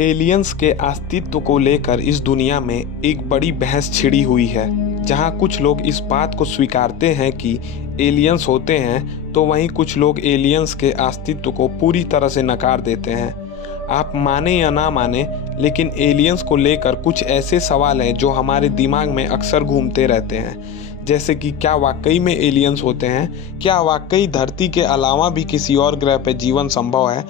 Aliens के अस्तित्व को लेकर इस दुनिया में एक बड़ी बहस छिड़ी हुई है। जहां कुछ लोग इस बात को स्वीकारते हैं कि एलियंस होते हैं, तो वहीं कुछ लोग एलियंस के अस्तित्व को पूरी तरह से नकार देते हैं। आप माने या ना माने, लेकिन एलियंस को लेकर कुछ ऐसे सवाल हैं जो हमारे दिमाग में अक्सर घूमते रहते हैं। जैसे कि क्या वाकई में एलियंस होते हैं? क्या वाकई धरती के अलावा भी किसी और ग्रह पर जीवन संभव है?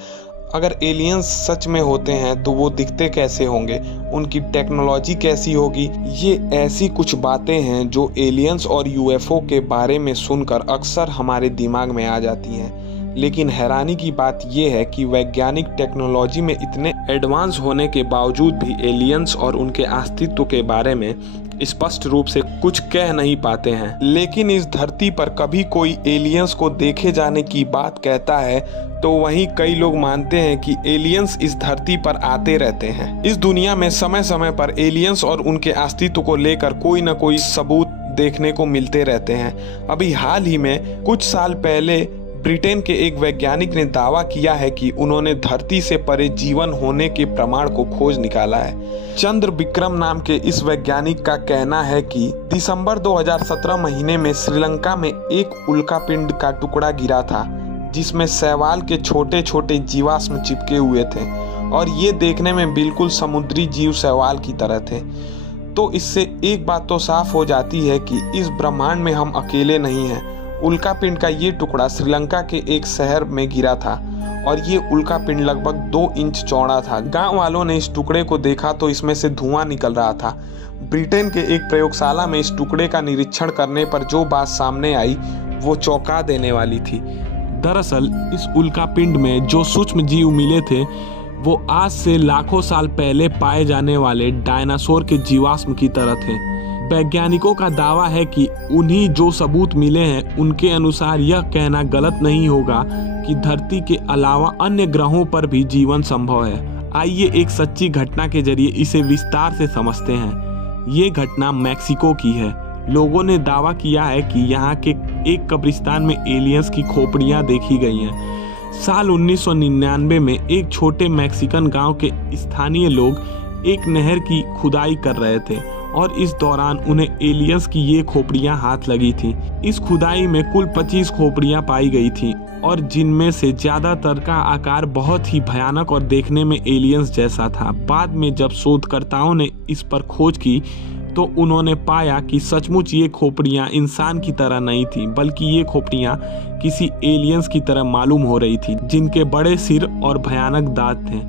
अगर एलियंस सच में होते हैं तो वो दिखते कैसे होंगे, उनकी टेक्नोलॉजी कैसी होगी? ये ऐसी कुछ बातें हैं जो एलियंस और यूएफओ के बारे में सुनकर अक्सर हमारे दिमाग में आ जाती हैं। लेकिन हैरानी की बात यह है कि वैज्ञानिक टेक्नोलॉजी में इतने एडवांस होने के बावजूद भी एलियंस और उनके अस्तित्व के बारे में स्पष्ट रूप से कुछ कह नहीं पाते हैं। लेकिन इस धरती पर कभी कोई एलियंस को देखे जाने की बात कहता है तो वहीं कई लोग मानते हैं कि एलियंस इस धरती पर आते रहते हैं। इस दुनिया में समय समय पर एलियंस और उनके अस्तित्व को लेकर कोई न कोई सबूत देखने को मिलते रहते हैं। अभी हाल ही में कुछ साल पहले ब्रिटेन के एक वैज्ञानिक ने दावा किया है कि उन्होंने धरती से परे जीवन होने के प्रमाण को खोज निकाला है। चंद्र विक्रम नाम के इस वैज्ञानिक का कहना है कि दिसंबर 2017 महीने में श्रीलंका में एक उल्कापिंड का टुकड़ा गिरा था, जिसमें शैवाल के छोटे छोटे जीवाश्म चिपके हुए थे और ये देखने में बिल्कुल समुद्री जीव शैवाल की तरह थे। तो इससे एक बात तो साफ हो जाती है कि इस ब्रह्मांड में हम अकेले नहीं हैं। उल्कापिंड का ये टुकड़ा श्रीलंका के एक शहर में गिरा था और ये उल्कापिंड लगभग 2 इंच चौड़ा था। गांव वालों ने इस टुकड़े को देखा तो इसमें से धुआं निकल रहा था। ब्रिटेन के एक प्रयोगशाला में इस टुकड़े का निरीक्षण करने पर जो बात सामने आई वो चौंका देने वाली थी। दरअसल इस उल्कापिंड में जो सूक्ष्म जीव मिले थे वो आज से लाखों साल पहले पाए जाने वाले डायनासोर के जीवाश्म की तरह थे। वैज्ञानिकों का दावा है कि उन्हीं जो सबूत मिले हैं उनके अनुसार यह कहना गलत नहीं होगा कि धरती के अलावा अन्य ग्रहों पर भी जीवन संभव है। आइए एक सच्ची घटना के जरिए इसे विस्तार से समझते हैं। ये घटना मैक्सिको की है। लोगों ने दावा किया है कि यहाँ के एक कब्रिस्तान में एलियंस की खोपड़ियाँ देखी गई हैं। साल 1999 में एक छोटे मैक्सिकन गांव के स्थानीय लोग एक नहर की खुदाई कर रहे थे और इस दौरान उन्हें एलियंस की ये खोपड़ियां हाथ लगी थी। इस खुदाई में कुल 25 खोपड़ियां पाई गई थी और जिनमें से ज्यादातर का आकार बहुत ही भयानक और देखने में एलियंस जैसा था। बाद में जब शोधकर्ताओं ने इस पर खोज की तो उन्होंने पाया कि सचमुच ये खोपड़ियां इंसान की तरह नहीं थी, बल्कि ये खोपड़ियां किसी एलियंस की तरह मालूम हो रही थी, जिनके बड़े सिर और भयानक दांत थे।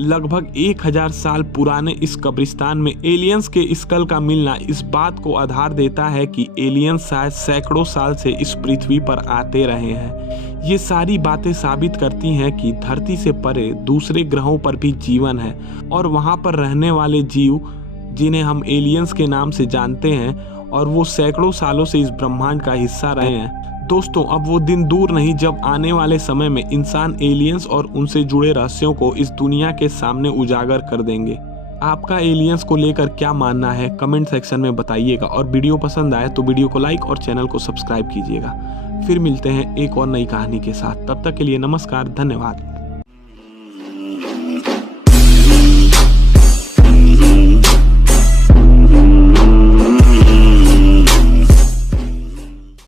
लगभग 1000 साल पुराने इस कब्रिस्तान में एलियंस के स्कल का मिलना इस बात को आधार देता है कि एलियंस शायद सैकड़ों साल से इस पृथ्वी पर आते रहे हैं। ये सारी बातें साबित करती हैं कि धरती से परे दूसरे ग्रहों पर भी जीवन है और वहां पर रहने वाले जीव जिन्हें हम एलियंस के नाम से जानते हैं, और वो सैकड़ों सालों से इस ब्रह्मांड का हिस्सा रहे हैं। दोस्तों, अब वो दिन दूर नहीं जब आने वाले समय में इंसान एलियंस और उनसे जुड़े रहस्यों को इस दुनिया के सामने उजागर कर देंगे। आपका एलियंस को लेकर क्या मानना है कमेंट सेक्शन में बताइएगा, और वीडियो पसंद आए तो वीडियो को लाइक और चैनल को सब्सक्राइब कीजिएगा। फिर मिलते हैं एक और नई कहानी के साथ। तब तक के लिए नमस्कार, धन्यवाद।